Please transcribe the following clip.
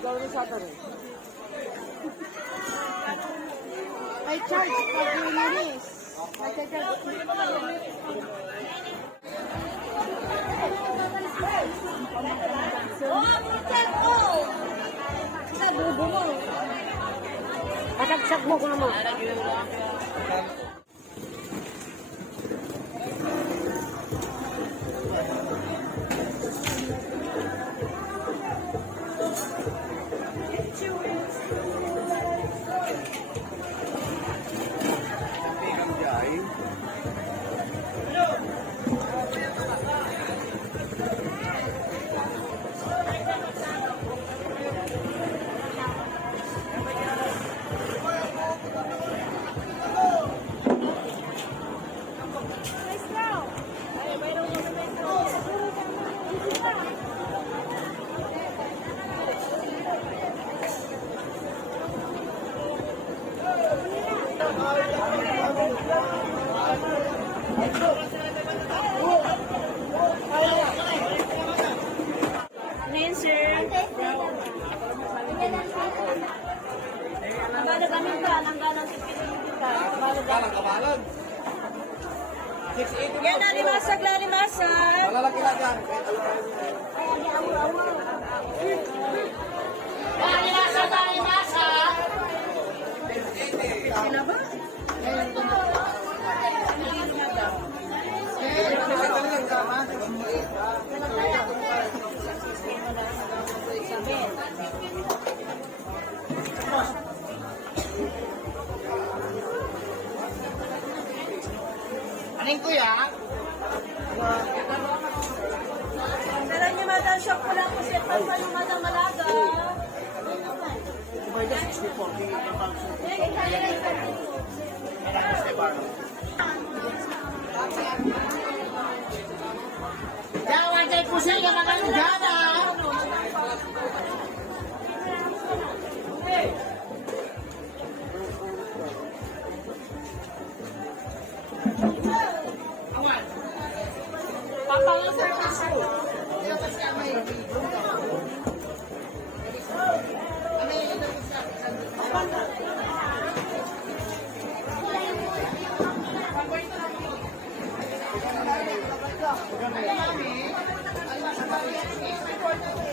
Ikaw rin sa akin. Ay, charge pag nilinis. Nagka-charge. Sa bubo mo. Patagsak mo ko naman. Ngayon, sir. Nagana-ganon ka. Nangganon ka. Kalang kabalan. 680 Yan, nalimasag, nalimasag. Malalaki lang yan. Sila ba? Aning kuya? Pero niyo madam, shock ko lang kasi pa yung madam malaga. Jawan kay pusay ka na kang gana. Awan. Papangal sa kaso. Ay,